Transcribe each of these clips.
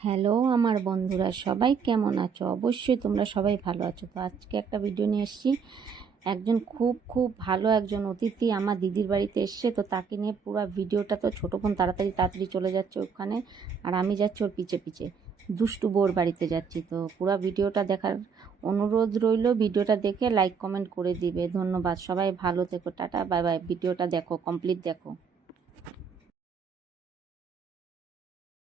Hello আমার বন্ধুরা, সবাই কেমন আছো? অবশ্যই তোমরা সবাই ভালো আছো। তো আজকে একটা ভিডিও নিয়ে এসেছি। একজন খুব খুব ভালো একজন অতিথি আমার দিদির বাড়িতে এসছে। তো তাকে নিয়ে পুরো ভিডিওটা তো ছোটো বোন তাড়াতাড়ি তাড়াতাড়ি চলে যাচ্ছে ওখানে। আর আমি যাচ্ছি ওর পিছে পিছে। দুষ্টু বোর বাড়িতে যাচ্ছি। তো পুরো ভিডিওটা দেখার অনুরোধ রইল। ভিডিওটা দেখে লাইক কমেন্ট করে দিবে। ধন্যবাদ। সবাই ভালো থেকো। টাটা। Bye bye. ভিডিওটা দেখো কমপ্লিট দেখো।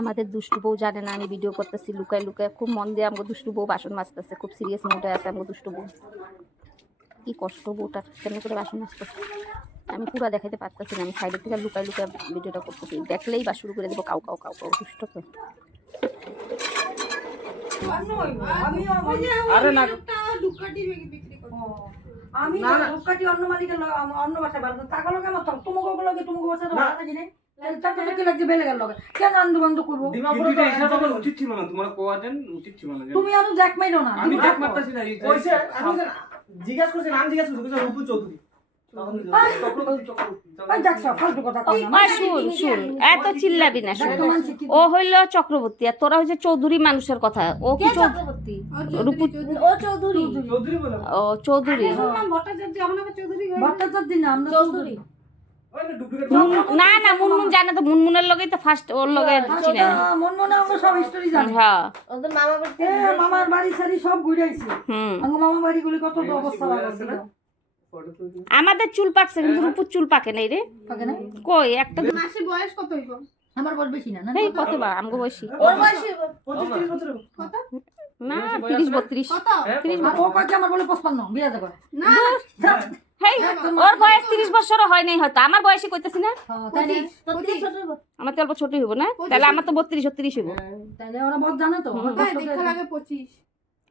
আমাদের দুষ্টু বউ জানে না আমি ভিডিও করতেছি লুকায় লুকায় খুব মন দিয়ে আমাকে দুষ্টু বউ বাসন মাজতেছে খুব সিরিয়াস মুডে আছে আমাকে দুষ্টু বউ। কি কষ্ট বউটার কেমন করে বাসন মাজতেছে আমি পুরো দেখাতে পারতেছি না আমি সাইডের থেকে লুকায় লুকায় ভিডিওটা করতেছি দেখলেই বা শুরু করে দেবো কাউ কাউ কাউ কাউ দুষ্ট তো। আমি আরে না। আমি। ধূপকাঠি অন্য আম- অন্য বাসায় ভাড়া টাকা লগে আমার তোমাকে লগে তোমাকে বাসায় তো না। ভাড়া থাকি নাই তুমি আরও জ্যাক মাইরো না আমি তুমি দেখ। মারতাছি না জিজ্ঞাসা করছে নাম জিজ্ঞাসা করছি রূপু চৌধুরী তখন চক্রবর্তী চক্রবর্তী ওই দেখছ ফালতু কথা কও না। আর শুন শুন এত চিল্লাবি না ও হইল চক্রবর্তী আর তোরা হচ্ছে চৌধুরী মানুষের কথা। ও কি চৌধুরী? ও চৌধুরী চৌধুরী। ও চৌধুরী। না আমরা চৌধুরী। ওই না ডুপ্লিকেট মুন- না না মুনমুন জানে তো মুনমুনের লগেই তো ফার্স্ট ওর লগে চিনে। মন মনে আমরা সব হিস্টোরি জানি। হ্যাঁ। এ, মামার বাড়ি সারি সব ঘুরে আইছি। হুম। আমার মামার বাড়ি গুলি কত অবস্থা লাগছিল আমাদের চুল পাকছে কিন্তু হ্যাঁ। রূপুর চুল পাকে নাই রে। কই একটা মাসে বয়স কত হইব? আমার বেশি না এই কত বা আমগো বয়সী। ওর বয়স 25 বছর কত? না 30 32 কত? 30 ও আমার বলে 55 বিয়া না হেই ওর বয়স 30 বছর হয় নাই হয়তো। আমার বয়সই কইতেছি না? আমার তো অল্প ছোট হইব না? তাহলে আমার তো 32 33 হইব। হ্যাঁ, তাহলে ওরা জানে তো আমার দেখা লাগে 25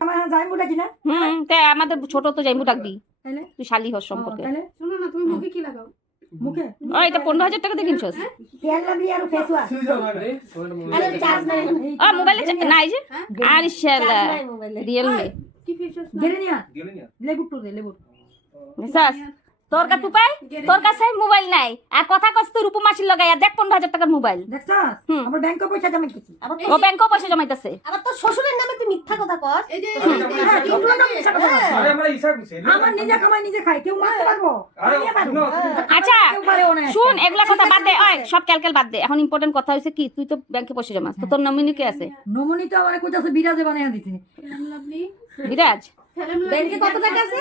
আমার হুম তাই আমাদের ছোট তো যাইমু ডাকবি তুই শালি হস সম্পর্কে। তাইলে শোনো না তুমি মুখে কি লাগাও? মুখে? ও এটা পনেরো হাজার টাকা দিয়ে কিনছস? ফেস ওয়াশ ও মোবাইলে না এই যে? আর শালা রিয়েলমি। কি ফেসওয়াশ? গেরে নিয়া। গেলে না লেবু তো দে লেবু বিশ্বাস তোর কাছে তুই পাই তোর কাছে মোবাইল নাই। আর কথা কস তুই রূপু মাসির লাগাই দেখ পনেরো হাজার টাকার মোবাইল। দেখছাস? আমার ব্যাংকে পয়সা জমা কিছু ও ব্যাংকও পয়সা জমাইতেছে। আবার তোর শ্বশুরের নামে তুই মিথ্যা কথা কর এই যে হ্যাঁ, আমরা আমার নিজে কামাই নিজে খাই। কেউ মারতে পারব? আরে শুনো। আচ্ছা শুন এগুলা কথা বাদ দে। ওই সব ক্যালকেল বাদ দে। এখন ইম্পর্টেন্ট কথা হইছে কি? তুই তো ব্যাংকে পয়সা জমাস। তো তোর নমিনি কে আছে? নমনি তো আমার কোথাও বিরাজে বানিয়ে দিতে লাভলি বিরাজ? ব্যাংকে কত টাকা আছে?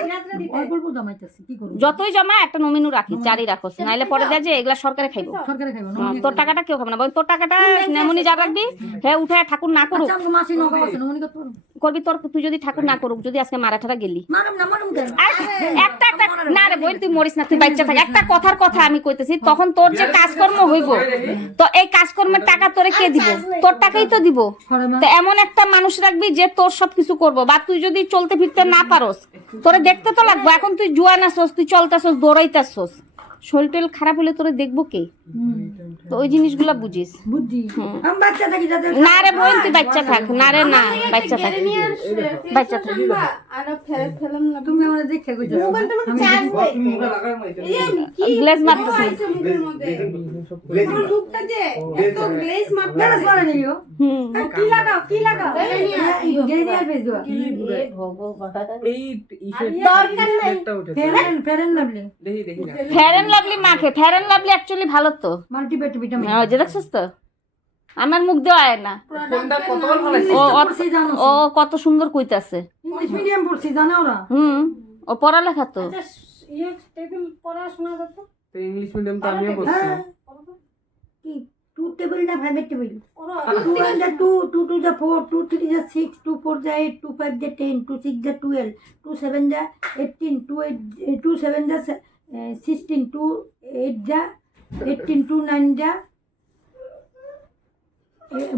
অল্প অল্প জমাইতেছি কি করব? যতই জমা একটা নমিনু রাখি চারি রাখোস নাইলে পরে দেয় যে এগুলা সরকারে খাইবো। হ্যাঁ, তোর টাকাটা কেউ খাবে না। তোর টাকাটা নেমনি যা রাখবি হ্যাঁ উঠে ঠাকুর না করুক। করবি তোর তুই যদি ঠাকুর না করুক যদি আজকে মারা ঠারা গেলি। একটা একটা না রে বোন তুই মরিস না তুই বাচ্চা থাক। একটা কথার কথা আমি কইতেছি তখন তোর যে কাজকর্ম হইব তো এই কাজকর্মের টাকা তোরে কে দিব? তোর টাকাই তো দিব। তো এমন একটা মানুষ রাখবি যে তোর সব কিছু করব। বা তুই যদি চলতে ফিরতে না পারোস তোরে দেখতে তো লাগবো। এখন তুই জুয়ান আসোস তুই চলতাছস দৌড়াইতাছস। শরীর টরীর খারাপ হলে তোরা দেখব কে? তো ওই জিনিসগুলো বুঝিস। না রে বোন তুই বাচ্চা থাক। না রে না বাচ্চা থাক। বাচ্চা থাক। আর ফে- ফেলাম না। তুমি আমার দেখে কইছো মোবাইলটা মধ্যে চার্জ নেই তুমি মুখে লাগাই না এটা গ্লেজ মারতেছে। আছে মুখের মধ্যে। গ্লেজ আমার মুখটা যে এত গ্লেজ মারতে গ্যাস করে নিও হুম। কি লাগাও কি লাগাও গেরিয়ার ফেস দাও এই ইসের দরকার নাই। একটা উঠে ফেরেন ফেরেন লাভলি লাভলি মাখে। লাভলি অ্যাকচুয়ালি ভালো তো। মাল্টিপেট ভিটামিন যে দেখছিস তো? আমার মুখ দেওয়া হয় না। ও কত সুন্দর কইতাছে। ইংলিশ মিডিয়াম পড়ছি জানে ওরা? হুম ও পড়ালেখা তো। পড়াশোনা করতো তো ইংলিশ মিডিয়াম তো আমিও পড়ছি। হ্যাঁ। কি টু টেবিল না ফাইভের table two one two two two যা ফোর টু থ্রি যা সিক্স টু ফোর যা এইট টু ফাইভ যা টেন টু সিক্স যা টুয়েলভ টু সেভেন যা eighteen two eight two seven যা সিক্সটিন টু এইট যা এইটিন টু নাইন যা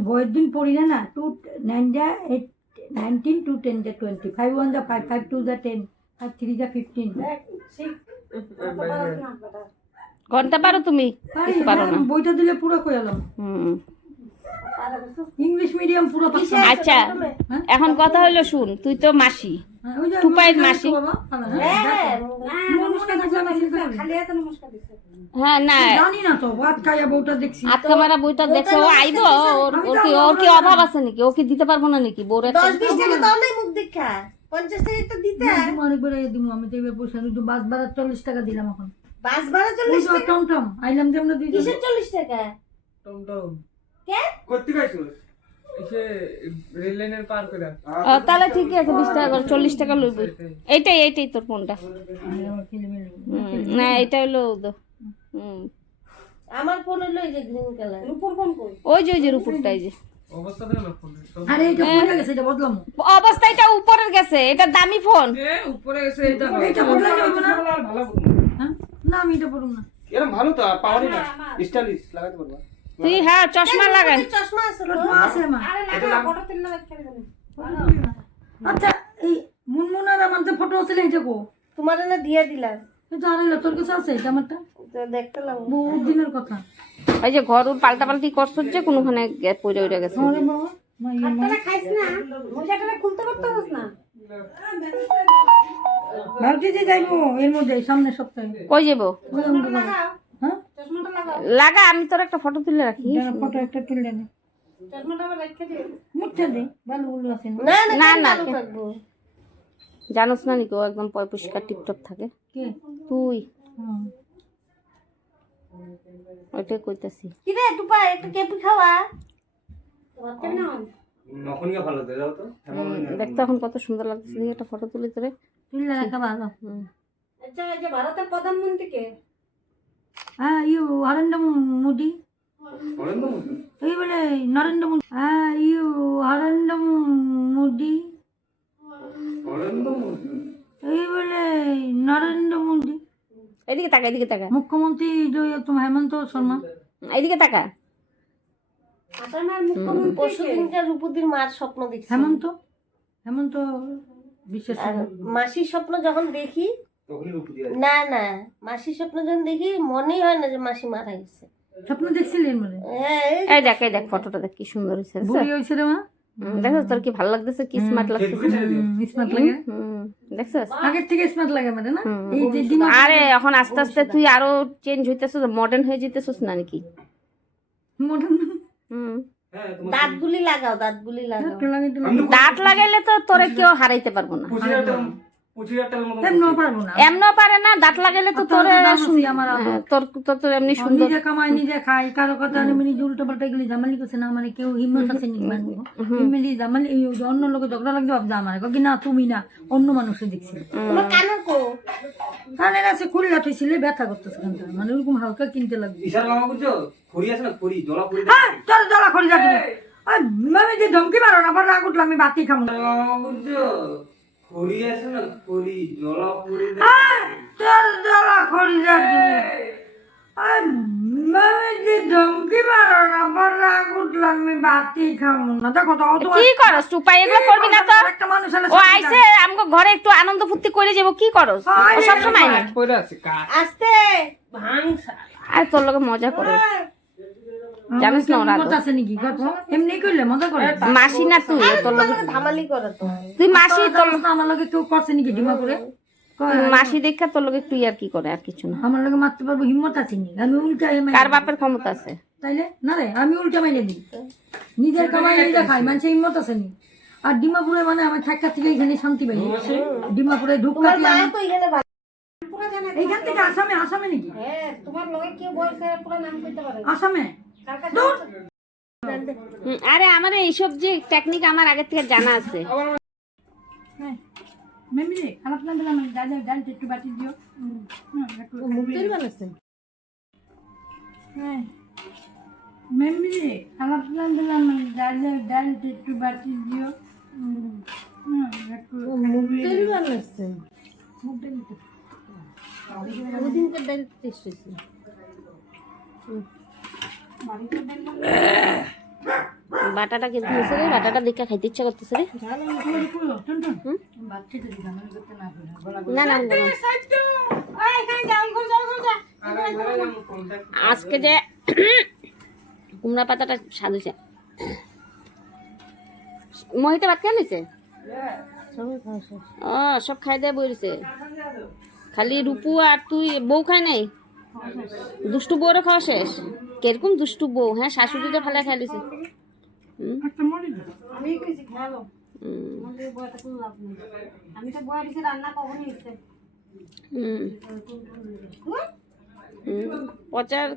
বয়ের দিন পড়ি না না টু নাইন যা eight nineteen two ten the twenty five one the five five two the ten five three the fifteen ঘণ্টা পারো তুমি? কিছু পারো না বইটা দিলে পুরো কই এলাম? হুম। ইংলিশ মিডিয়াম পুরো আচ্ছা এখন কথা হলো শুন তুই তো মাসি। হ্যাঁ, হ্যাঁ হ্যাঁ, হ্যাঁ হ্যাঁ না বইটা দেখছ। ও আইবো ওর ওর কি ওর কি অভাব আছে নাকি? ও কি দিতে পারব না নাকি? নাই মুখ দেখা। পঞ্চাশ টাকা তো দিতে। অনেকবার এই আমি তো এবার পয়সা একটু বাস ভাড়া চল্লিশ টাকা দিলাম এখন। বাস ভাড়া চল্লিশ ওই তো টম টম আইলাম যে আমরা দুই কিসের চল্লিশ টাকা? টমটম। করতে গাইছো এসে রেল লাইনের পার করে ও, তাহলে ঠিকই আছে বিশ টাকা করে চল্লিশ টাকা লইবই এইটাই এইটাই তোর ফোনটা। হুম, না এটা হলো ওদের। হুম। আমার ফোন হলো এই যে গ্রিন কালার রূপর ফোন কই? ওই যে ওই যে রূপুরটা এই যে। অবস্থা না এটা পড়ে গেছে এটা বদলাম। অবস্থা এটা উপরের গেছে এটা দামি ফোন। উপরে গেছে এটা না? ভালো হ্যাঁ? না আমি এটা পড়ুম না। এরকম ভালো তো পাওয়ারই না। স্টাইলিশ লাগাতে পারবা। তুই হ্যাঁ চশমা লাগাই চশমা আছে? চশমা আছে আমার আরে লাগা ফটো তুললে দেখতে আচ্ছা এই মুনমুনার আমার যে ফটো আছে এটা কো তোমার না দিয়ে দিলাম। তোর কাছে আছে এটা আমারটা? দেখতে লাগবো। বহুত দিনের কথা। এই যে ঘর পাল্টা পাল্টি করছ যে কোনোখানে পড়ে উঠে গেছে। আরে বাবা? মা মা। খাইছ না? মোজাটা খুলতে পারতাস না? যাইবো এর মধ্যে সামনের সপ্তাহে। কই যাব। হ্যাঁ? চশমাটা লাগা। আমি তোর একটা ফটো তুলে রাখি ফটো একটা তুললে নে। চশমাটা আবার দে। দে আছে না? না না থাকব। জানোস নাকি ও একদম পয় পরিষ্কার টিপটপ থাকে। তুই। ওইটাই কইতাছি। কি রে টুপা একটা কেপি খাওয়া? দেখতে এখন কত সুন্দর লাগছে একটা ফটো তুলি তোরে। তুললে রাখা ভালো আচ্ছা এই যে ভারতের প্রধানমন্ত্রী কে? নরেন্দ্র মোদি বলেন এই বলে নরেন্দ্র মোদি হ্যাঁ ইউ নরেন্দ্র মোদি বলেন এই বলে নরেন্দ্র মোদি এদিকে তাকা এদিকে তাকা মুখ্যমন্ত্রী যে তোমার হেমন্ত শর্মা এদিকে তাকা রূপদির মার স্বপ্ন দেখছি হেমন্ত হেমন্ত বিশ্বের আর মাসির স্বপ্ন যখন দেখি তখনই রূপ দিয়ে না না মাসির স্বপ্ন যখন দেখি মনেই হয় না যে মাসি মারা গেছে। স্বপ্ন দেখছিলেন বলে হ্যাঁ? এই দেখ এই দেখ ফটোটা দেখ কি সুন্দর হয়েছে বুড়ি হয়েছে রে মা? দেখছ তোর কি ভালো লাগতেছে কি স্মার্ট লাগতেছে? স্মার্ট লাগে? দেখছস আগের থেকে স্মার্ট লাগে মানে না? এই যে আরে এখন আস্তে আস্তে তুই আরও চেঞ্জ হইতেছিস মডার্ন হয়ে যেতেছিস না নাকি? মডার্ন হুম। হ্যাঁ দাঁতগুলি লাগাও দাঁতগুলি লাগাও। দাঁত লাগাইলে তো তোরে কেউ হারাইতে পারব না। এমনও পারে না দাঁত তো তোরে। হ্যাঁ, তোর তোর তো এমনি সুন্দর নিজে কামাই নিজে খাই। কারও কথা আমি নিজে উল্টো পাল্টা গেলি জামালি করছে না মানে কেউ হিম্মত আছে নি মানবো জামালি অন্য লোকে ঝগড়া লাগবে ভাবছে আমার। কি না তুমি না অন্য মানুষে দেখছি। কানের আছে খুলে রাখেছিলে ব্যথা করতেছে মানে ওরকম হালকা কিনতে লাগবে। ইশার মামা বুঝছ? খড়ি আছে না খড়ি জলা খড়ি হ্যাঁ জলা যাবি আমি যে ধমকি মারো না আবার রাগ উঠল আমি বাতি খাব না। বুঝছ? খড়ি আছে না খড়ি জলা খড়ি হ্যাঁ, চল জলা করে যাবি আমি যে ধমকি মারো না? আবার রাগ উঠল আমি বাতি খাব না। দেখো তো কি করস টুপাই এগুলো করবি না তো। একটা মানুষ ও আইছে আমগো ঘরে একটু আনন্দ ফুর্তি করে যাব কি করস? ও সবসময় না পড়ে আছে কাঠ আস্তে। ভাঙ আর তোর লোকে মজা করো জানিস না ওরা মত আছে নাকি? গল্প এমনি করলে মজা করে। মাসি না তুই তোর লগে ধামালি করে তো। তুই মাসি তোর আমার লগে করছে নাকি ডিমা করে? মাসি দেখা তোর লগে তুই আর কি করে আর কিছু না। আমার লগে মারতে পারব হিম্মত আছে নি আমি উল্টা কার বাপের ক্ষমতা আছে? তাইলে? না রে আমি উল্টা মাইনে দিই। নিজের কামাই নিজে খাই মানুষের হিম্মত আছে নি আর ডিমাপুরে মানে আমার থাকা থেকে এখানে শান্তি পাই। ডিমাপুরে ঢুকা মা তো এখানে ভালো। পুরা জানে এইখান থেকে আসামে আসামে নাকি? হ্যাঁ তোমার লগে কি বলছে পুরো নাম কইতে পারে। আসামে? আরে আমার এইসব যে টেকনিক আমার আগে থেকে জানা আছে। হ্যাঁ হ্যাঁ মুখ। ওদিনকার ডাল টেস্ট হয়েছে। বাটাটা কিন্তু হয়েছে রে? বাটাটা দেখে খাইতে ইচ্ছা করতেছে রে। না না। আজকে যে কুমড়া পাতাটা স্বাদ হয়েছে। মহিতে ভাত খেয়ে নিছে ও, সব খাই দেয় বইছে খালি রূপু আর তুই বউ খায় নাই? দুষ্টু বউরে খাওয়া শেষ? কীরকম দুষ্টু বউ হ্যাঁ? শাশুড়িটা ভালো খেলেছে লিছে একটা আমি কইছি খেলো। আমাদের বয়টা কোনো লাভ নেই। আমি তো বয়া দিছি রান্না কখনই হচ্ছে পচার